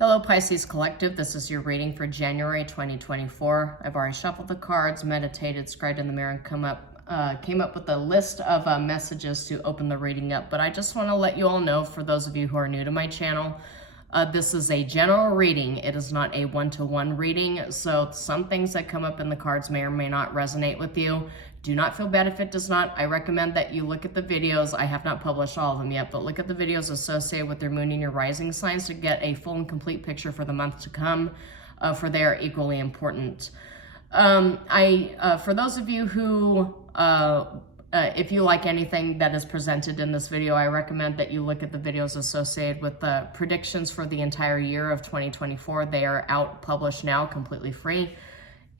Hello Pisces Collective, this is your reading for January 2024. I've already shuffled the cards, meditated, scribed in the mirror, and came up with a list of messages to open the reading up. But I just want to let you all know, for those of you who are new to my channel, this is a general reading. It is not a one-to-one reading, so some things that come up in the cards may or may not resonate with you. Do not feel bad if it does not. I recommend that you look at the videos. I have not published all of them yet, but look at the videos associated with your moon and your rising signs to get a full and complete picture for the month to come, for they are equally important. For those of you who, if you like anything that is presented in this video, I recommend that you look at the videos associated with the predictions for the entire year of 2024. They are out, published now, completely free.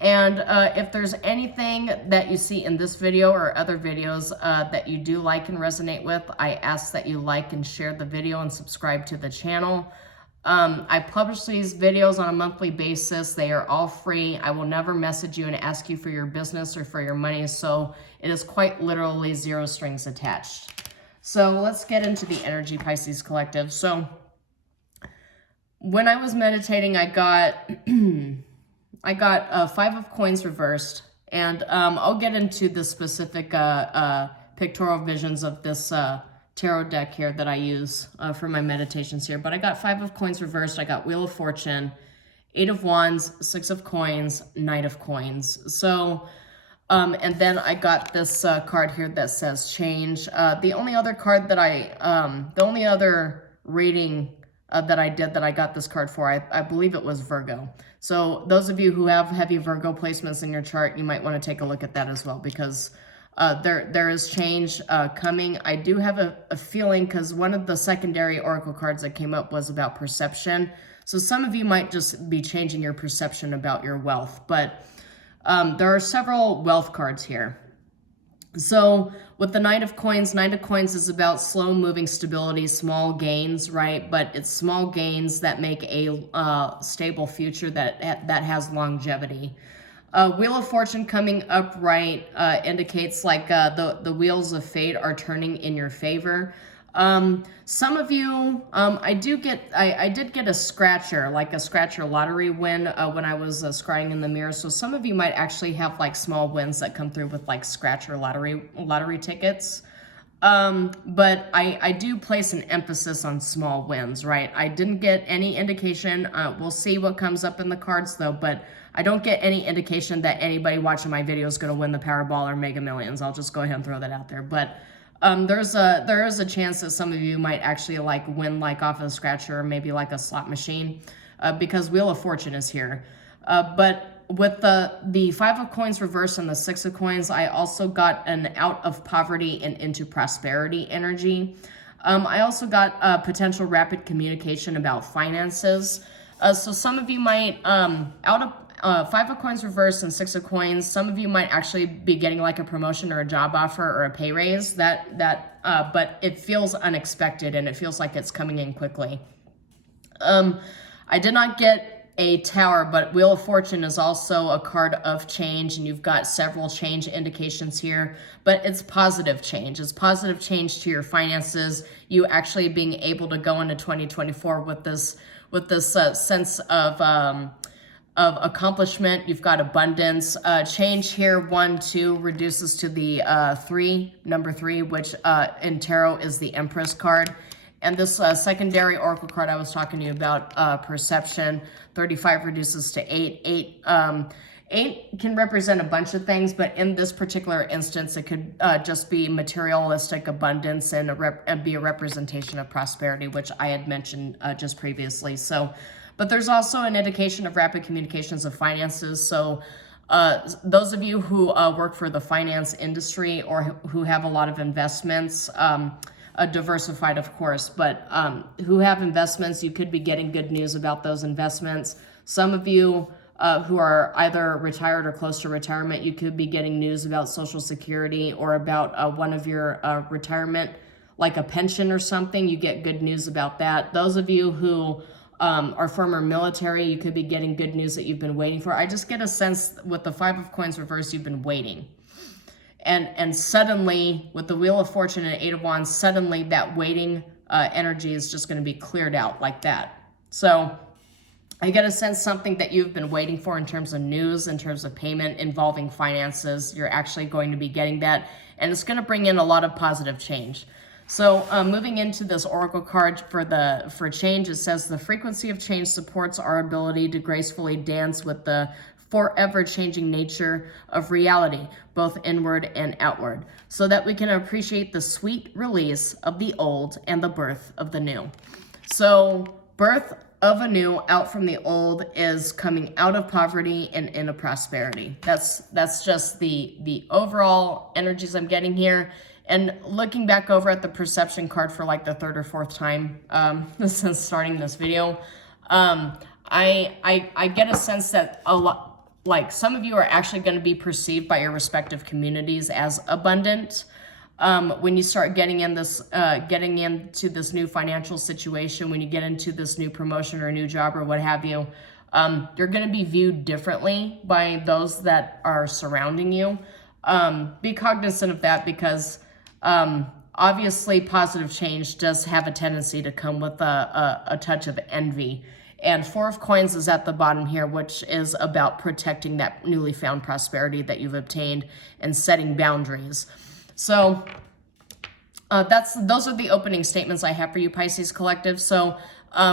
And if there's anything that you see in this video or other videos that you do like and resonate with, I ask that you like and share the video and subscribe to the channel. I publish these videos on a monthly basis. They are all free. I will never message you and ask you for your business or for your money, so it is quite literally zero strings attached. So let's get into the energy, Pisces Collective. So when I was meditating, I got I got 5 of coins reversed, and I'll get into the specific pictorial visions of this tarot deck here that I use for my meditations here. But I got 5 of coins reversed. I got Wheel of Fortune, 8 of Wands, 6 of Coins, Knight of Coins. So, and then I got this card here that says Change. The only other card that the only other reading that I did that I got this card for, I believe it was Virgo. So those of you who have heavy Virgo placements in your chart, you might want to take a look at that as well, because there is change coming. I do have a feeling, because one of the secondary oracle cards that came up was about perception. So some of you might just be changing your perception about your wealth, but there are several wealth cards here. So with the Knight of Coins is about slow moving stability, small gains, right? But it's small gains that make a stable future that has longevity. Wheel of Fortune coming upright indicates like the wheels of fate are turning in your favor. Some of you, I did get a scratcher, like a scratcher lottery win when I was scrying in the mirror. So some of you might actually have like small wins that come through with like scratcher lottery tickets. But I do place an emphasis on small wins, right? I didn't get any indication. We'll see what comes up in the cards though, but I don't get any indication that anybody watching my video is going to win the Powerball or Mega Millions. I'll just go ahead and throw that out there. But there is a chance that some of you might actually like win like off of a scratcher or maybe like a slot machine, because Wheel of Fortune is here. But with the 5 of Coins reversed and the 6 of Coins, I also got an out of poverty and into prosperity energy. I also got potential rapid communication about finances. So some of you might, out of 5 of Coins reversed and 6 of Coins, some of you might actually be getting like a promotion or a job offer or a pay raise but it feels unexpected and it feels like it's coming in quickly. I did not get a Tower, but Wheel of Fortune is also a card of change, and you've got several change indications here, but it's positive change. It's positive change to your finances, you actually being able to go into 2024 with this sense of accomplishment. You've got abundance. Change here, 1, 2 reduces to the number 3, which in tarot is the Empress card. And this secondary oracle card I was talking to you about, perception, 35 reduces to 8. 8 can represent a bunch of things, but in this particular instance, it could just be materialistic abundance and be a representation of prosperity, which I had mentioned just previously. So, but there's also an indication of rapid communications of finances. So those of you who work for the finance industry or who have a lot of investments, diversified of course, but who have investments, you could be getting good news about those investments. Some of you who are either retired or close to retirement, you could be getting news about Social Security or about one of your retirement, like a pension or something. You get good news about that. Those of you who are former military, you could be getting good news that you've been waiting for. I just get a sense with the 5 of Coins reversed, you've been waiting. And suddenly, with the Wheel of Fortune and 8 of Wands, suddenly that waiting energy is just going to be cleared out like that. So I get a sense something that you've been waiting for in terms of news, in terms of payment involving finances. You're actually going to be getting that, and it's going to bring in a lot of positive change. So moving into this oracle card for change, it says the frequency of change supports our ability to gracefully dance with the forever changing nature of reality, both inward and outward, so that we can appreciate the sweet release of the old and the birth of the new. So birth of a new out from the old is coming out of poverty and into prosperity. That's just the overall energies I'm getting here. And looking back over at the perception card for like the third or fourth time since starting this video, I get a sense that like some of you are actually going to be perceived by your respective communities as abundant. When you start getting into this new financial situation, when you get into this new promotion or new job or what have you, you're going to be viewed differently by those that are surrounding you. Be cognizant of that, because obviously positive change does have a tendency to come with a touch of envy. And Four of Coins is at the bottom here, which is about protecting that newly found prosperity that you've obtained and setting boundaries. So those are the opening statements I have for you, Pisces Collective. So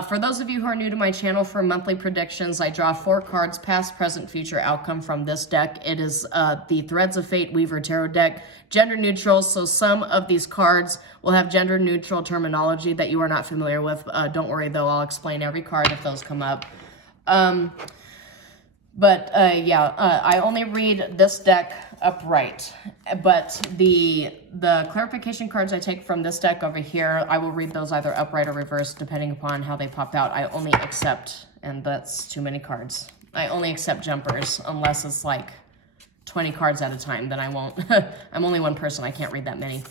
for those of you who are new to my channel, for monthly predictions, I draw 4 cards, past, present, future outcome from this deck. It is the Threads of Fate Weaver Tarot deck, gender neutral. So some of these cards will have gender neutral terminology that you are not familiar with. Don't worry though, I'll explain every card if those come up. I only read this deck upright, but the clarification cards I take from this deck over here, I will read those either upright or reversed depending upon how they pop out. I only accept, and that's too many cards, I only accept jumpers unless it's like 20 cards at a time, then I won't. I'm only one person, I can't read that many.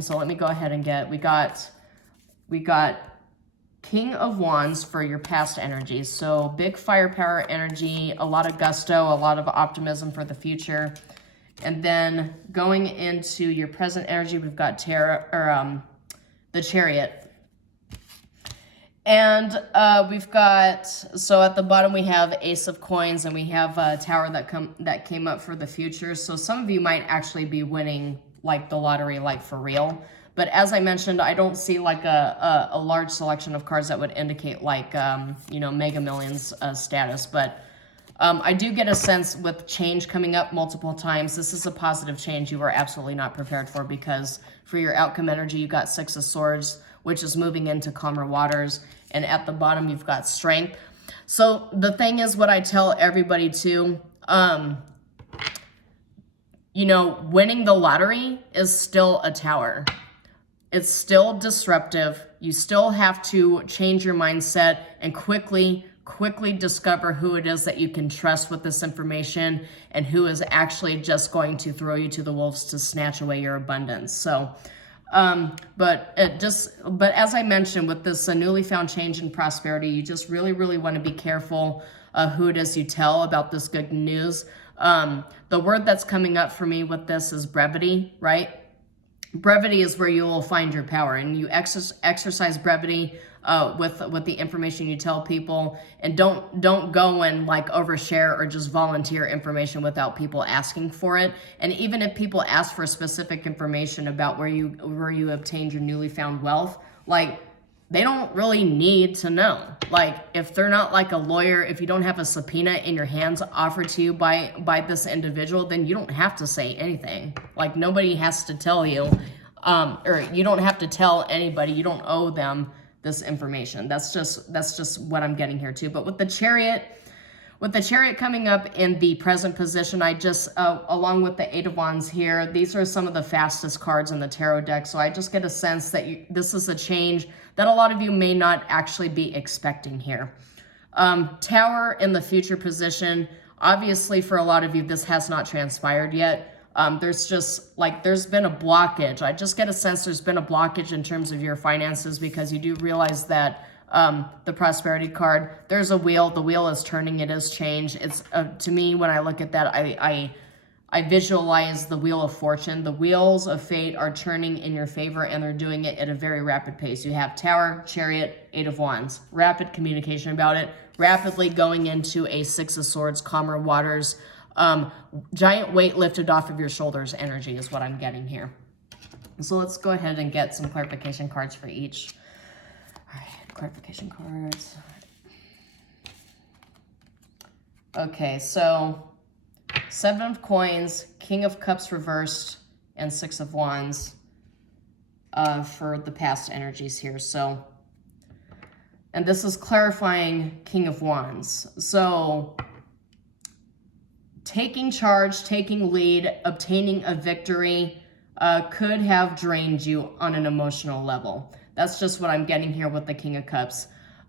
So let me go ahead and we got King of Wands for your past energies. So big firepower energy, a lot of gusto, a lot of optimism for the future. And then going into your present energy, we've got the Chariot. And we've got, so at the bottom we have Ace of Coins, and we have a Tower that came up for the future. So some of you might actually be winning like the lottery, like for real. But as I mentioned, I don't see like a large selection of cards that would indicate like, Mega Millions status. But I do get a sense with change coming up multiple times. This is a positive change you are absolutely not prepared for, because for your outcome energy, you got 6 of Swords, which is moving into calmer waters. And at the bottom, you've got Strength. So the thing is, what I tell everybody too, winning the lottery is still a tower. It's still disruptive. You still have to change your mindset and quickly discover who it is that you can trust with this information, and who is actually just going to throw you to the wolves to snatch away your abundance. So, but as I mentioned, with this newly found change in prosperity, you just really want to be careful who it is you tell about this good news. The word that's coming up for me with this is brevity, right? Brevity is where you will find your power, and you exercise brevity with the information you tell people, and don't go and like overshare or just volunteer information without people asking for it. And even if people ask for specific information about where you obtained your newly found wealth, like, they don't really need to know. Like, if they're not like a lawyer, if you don't have a subpoena in your hands offered to you by this individual, then you don't have to say anything. Like, nobody has to tell you, or you don't have to tell anybody. You don't owe them this information. That's just what I'm getting here too. But with the Chariot coming up in the present position, I just, along with the 8 of Wands here, these are some of the fastest cards in the tarot deck. So I just get a sense that this is a change that a lot of you may not actually be expecting here. Tower in the future position, obviously for a lot of you, this has not transpired yet. There's been a blockage. I just get a sense there's been a blockage in terms of your finances, because you do realize that the prosperity card, there's a wheel, the wheel is turning, it is change. It's to me, when I look at that, I visualize the Wheel of Fortune. The wheels of fate are turning in your favor, and they're doing it at a very rapid pace. You have Tower, Chariot, Eight of Wands. Rapid communication about it. Rapidly going into a Six of Swords, calmer waters. Giant weight lifted off of your shoulders energy is what I'm getting here. So let's go ahead and get some clarification cards for each. All right, clarification cards. Okay, so Seven of Coins, King of Cups reversed, and Six of Wands for the past energies here. So, and this is clarifying King of Wands. So, taking charge, taking lead, obtaining a victory could have drained you on an emotional level. That's just what I'm getting here with the King of Cups.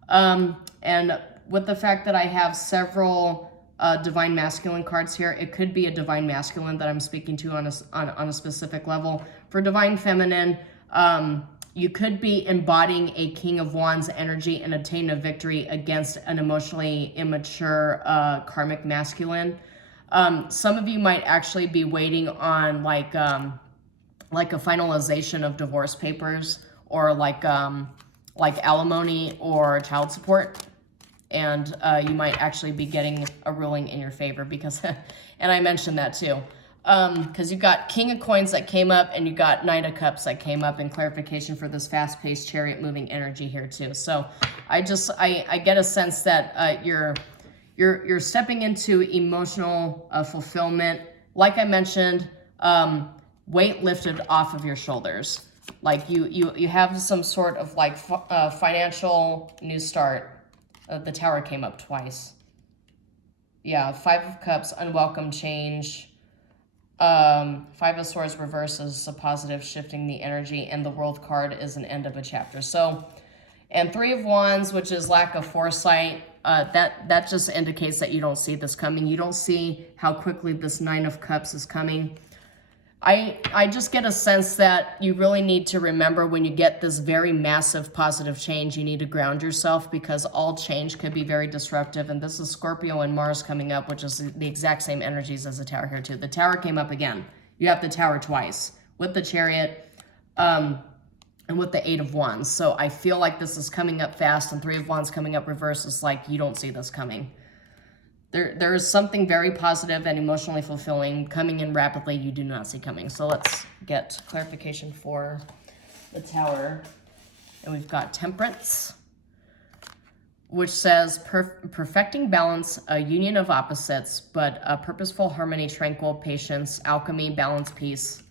And with the fact that I have several Divine Masculine cards here, it could be a Divine Masculine that I'm speaking to on a specific level. For Divine Feminine, you could be embodying a King of Wands energy and obtain a victory against an emotionally immature karmic masculine. Some of you might actually be waiting on like a finalization of divorce papers, or like alimony or child support. And you might actually be getting a ruling in your favor because, and I mentioned that too, because you got King of Coins that came up, and you got Knight of Cups that came up in clarification for this fast-paced chariot moving energy here too. So I get a sense that you're stepping into emotional fulfillment. Like I mentioned, weight lifted off of your shoulders. Like you have some sort of like financial new start. The Tower came up twice. Yeah, Five of Cups, unwelcome change. Five of Swords reverses a positive, shifting the energy, and the World card is an end of a chapter. So, and Three of Wands, which is lack of foresight, that just indicates that you don't see this coming. You don't see how quickly this Nine of Cups is coming. I just get a sense that you really need to remember, when you get this very massive positive change, you need to ground yourself, because all change could be very disruptive. And this is Scorpio and Mars coming up, which is the exact same energies as the Tower here too. The Tower came up again. You have the Tower twice with the Chariot and with the Eight of Wands. So I feel like this is coming up fast, and Three of Wands coming up reverse is like you don't see this coming. There is something very positive and emotionally fulfilling coming in rapidly you do not see coming. So let's get clarification for the Tower. And we've got Temperance, which says perfecting balance, a union of opposites, but a purposeful harmony, tranquil, patience, alchemy, balance, peace,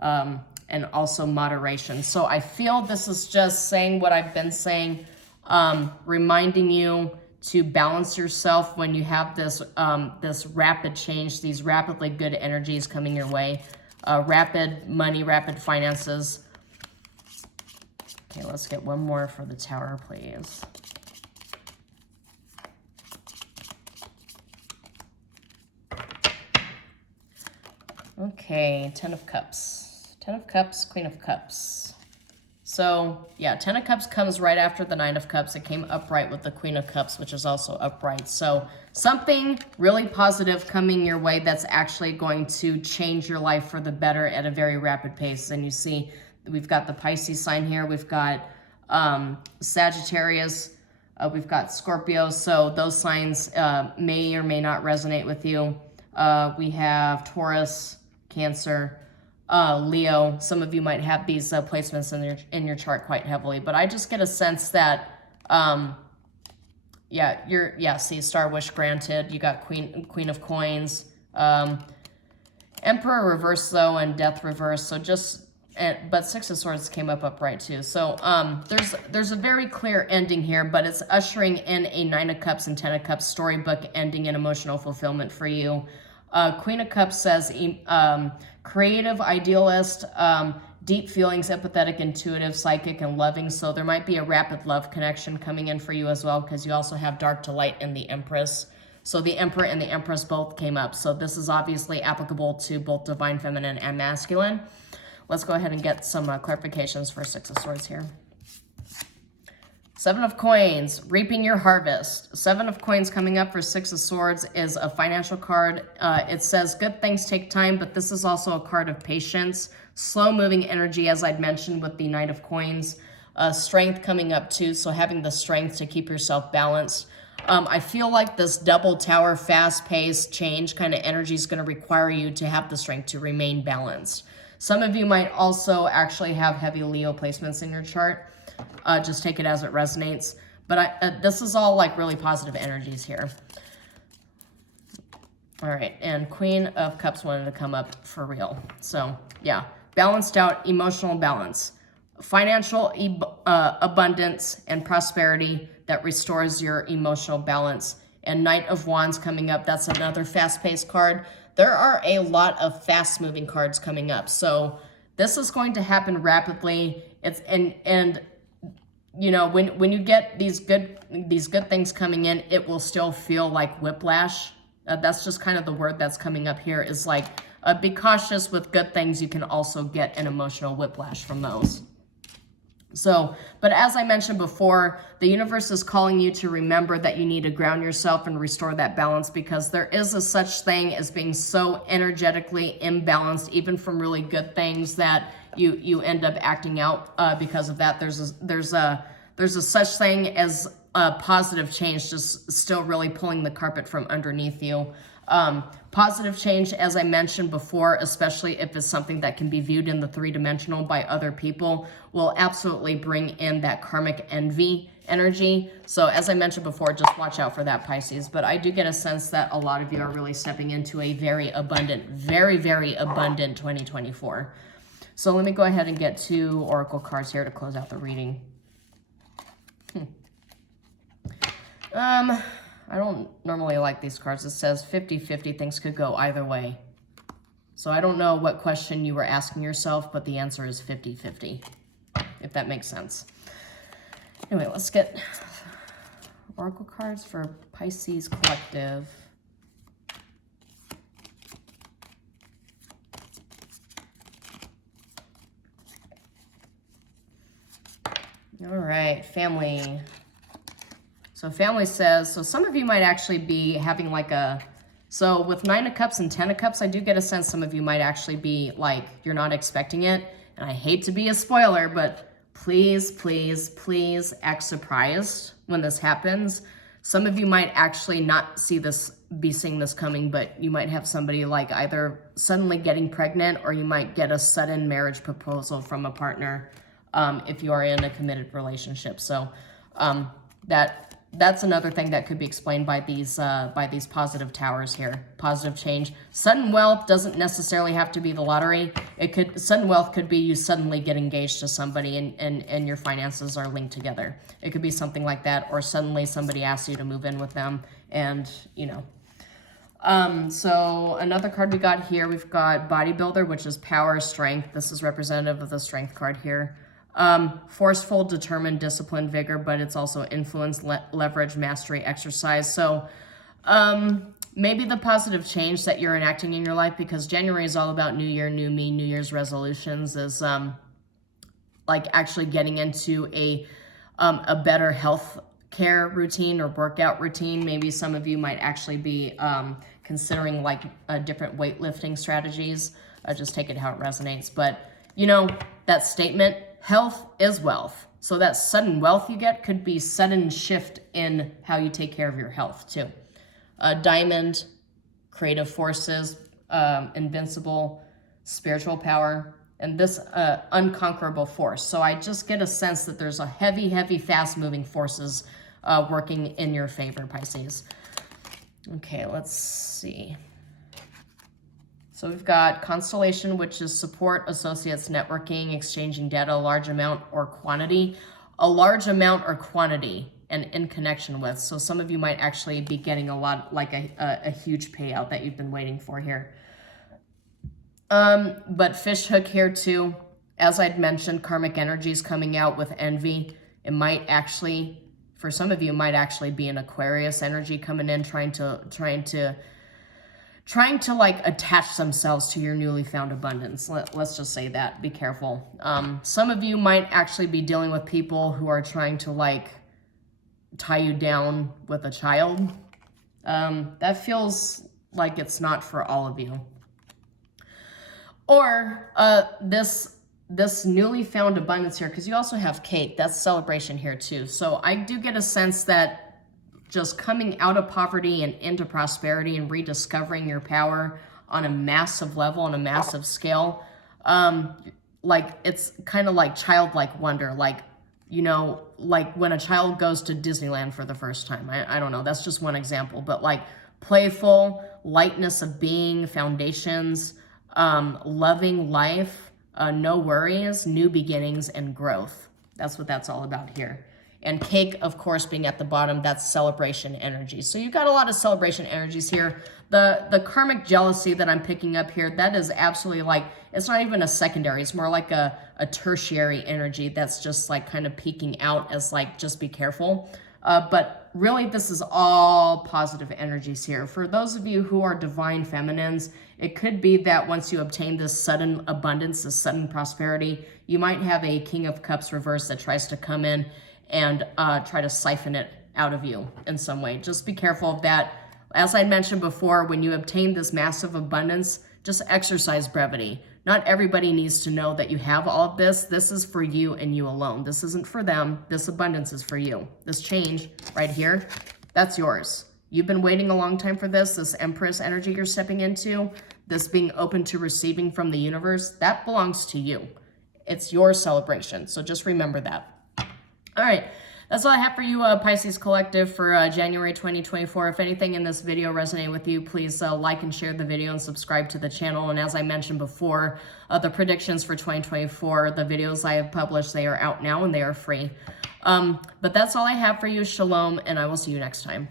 and also moderation. So I feel this is just saying what I've been saying, reminding you to balance yourself when you have this this rapid change, these rapidly good energies coming your way, rapid money, rapid finances. Okay, let's get one more for the Tower, please. Okay, Ten of Cups. Ten of Cups, Queen of Cups. So, yeah, Ten of Cups comes right after the Nine of Cups. It came upright with the Queen of Cups, which is also upright. So, something really positive coming your way that's actually going to change your life for the better at a very rapid pace. And you see, we've got the Pisces sign here. We've got Sagittarius. We've got Scorpio. So, those signs may or may not resonate with you. We have Taurus, Cancer, Leo. Some of you might have these placements in your chart quite heavily, but I just get a sense that see, Star Wish granted. You got Queen of Coins, Emperor reverse though, and Death reverse. So but Six of Swords came up upright too. So there's a very clear ending here, but it's ushering in a Nine of Cups and Ten of Cups storybook ending in emotional fulfillment for you. Queen of Cups says creative, idealist, deep feelings, empathetic, intuitive, psychic, and loving. So there might be a rapid love connection coming in for you as well, because you also have Dark to Light in the Empress. So the Emperor and the Empress both came up. So this is obviously applicable to both Divine Feminine and Masculine. Let's go ahead and get some clarifications for Six of Swords here. Seven of Coins, reaping your harvest. Seven of Coins coming up for Six of Swords is a financial card. It says good things take time, but this is also a card of patience. Slow moving energy, as I'd mentioned with the Knight of Coins. Strength coming up too, so having the strength to keep yourself balanced. I feel like this double tower, fast-paced change kind of energy is going to require you to have the strength to remain balanced. Some of you might also actually have heavy Leo placements in your chart. Just take it as it resonates. But this is all like really positive energies here. All right, and Queen of Cups wanted to come up for real. So, yeah, balanced out, emotional balance. Financial abundance and prosperity that restores your emotional balance. And Knight of Wands coming up, that's another fast-paced card. There are a lot of fast-moving cards coming up. So this is going to happen rapidly. And you know, when you get these good things coming in, it will still feel like whiplash. That's just kind of the word that's coming up here, is like, be cautious with good things. You can also get an emotional whiplash from those. So, but as I mentioned before, the universe is calling you to remember that you need to ground yourself and restore that balance, because there is a such thing as being so energetically imbalanced, even from really good things, that you end up acting out because of that. There's a such thing as a positive change, just still really pulling the carpet from underneath you. Positive change, as I mentioned before, especially if it's something that can be viewed in the three-dimensional by other people, will absolutely bring in that karmic envy energy. So as I mentioned before, just watch out for that, Pisces. But I do get a sense that a lot of you are really stepping into a very abundant, very, very abundant 2024. So let me go ahead and get 2 oracle cards here to close out the reading. I don't normally like these cards. It says 50-50, things could go either way. So I don't know what question you were asking yourself, but the answer is 50-50, if that makes sense. Anyway, let's get oracle cards for Pisces Collective. All right, family. So family says, so some of you might actually be having like so with 9 of Cups and 10 of Cups, I do get a sense some of you might actually be like, you're not expecting it. And I hate to be a spoiler, but please, please, please act surprised when this happens. Some of you might actually not be seeing this coming, but you might have somebody like either suddenly getting pregnant, or you might get a sudden marriage proposal from a partner if you are in a committed relationship. So that's another thing that could be explained by these positive towers here. Positive change. Sudden wealth doesn't necessarily have to be the lottery. Sudden wealth could be you suddenly get engaged to somebody and your finances are linked together. It could be something like that, or suddenly somebody asks you to move in with them, and you know. So another card we got here, we've got Bodybuilder, which is power, strength. This is representative of the strength card here. Forceful, determined, disciplined, vigor, but it's also influence, leverage, mastery, exercise. So maybe the positive change that you're enacting in your life, because January is all about new year, new me, New Year's resolutions, is like actually getting into a better health care routine or workout routine. Maybe some of you might actually be considering like different weightlifting strategies. Just take it how it resonates. But you know, that statement, health is wealth. So that sudden wealth you get could be sudden shift in how you take care of your health too. Diamond, creative forces, invincible, spiritual power, and this unconquerable force. So I just get a sense that there's a heavy, heavy, fast-moving forces working in your favor, Pisces. Okay, let's see. So we've got Constellation, which is support, associates, networking, exchanging data, a large amount or quantity. A large amount or quantity and in connection with. So some of you might actually be getting a lot, like a huge payout that you've been waiting for here. But fish hook here too. As I'd mentioned, karmic energies coming out with envy. It might actually, for some of you, it might actually be an Aquarius energy coming in, trying to like attach themselves to your newly found abundance. Let's just say that. Be careful. Some of you might actually be dealing with people who are trying to like tie you down with a child. That feels like it's not for all of you. Or this newly found abundance here, because you also have cake. That's celebration here too. So I do get a sense that just coming out of poverty and into prosperity and rediscovering your power on a massive level, on a massive scale, like it's kind of like childlike wonder, like, you know, like when a child goes to Disneyland for the first time. I don't know, that's just one example, but like playful, lightness of being, foundations, loving life, no worries, new beginnings, and growth. That's what that's all about here. And cake, of course, being at the bottom, that's celebration energy. So you've got a lot of celebration energies here. The karmic jealousy that I'm picking up here, that is absolutely like, it's not even a secondary. It's more like a tertiary energy that's just like kind of peeking out as like, just be careful. But really, this is all positive energies here. For those of you who are divine feminines, it could be that once you obtain this sudden abundance, this sudden prosperity, you might have a King of Cups reverse that tries to come in and try to siphon it out of you in some way. Just be careful of that. As I mentioned before, when you obtain this massive abundance, just exercise brevity. Not everybody needs to know that you have all of this. This is for you and you alone. This isn't for them. This abundance is for you. This change right here, that's yours. You've been waiting a long time for this Empress energy you're stepping into, this being open to receiving from the universe, that belongs to you. It's your celebration. So just remember that. All right. That's all I have for you, Pisces Collective, for January 2024. If anything in this video resonated with you, please like and share the video and subscribe to the channel. And as I mentioned before, the predictions for 2024, the videos I have published, they are out now and they are free. But that's all I have for you. Shalom, and I will see you next time.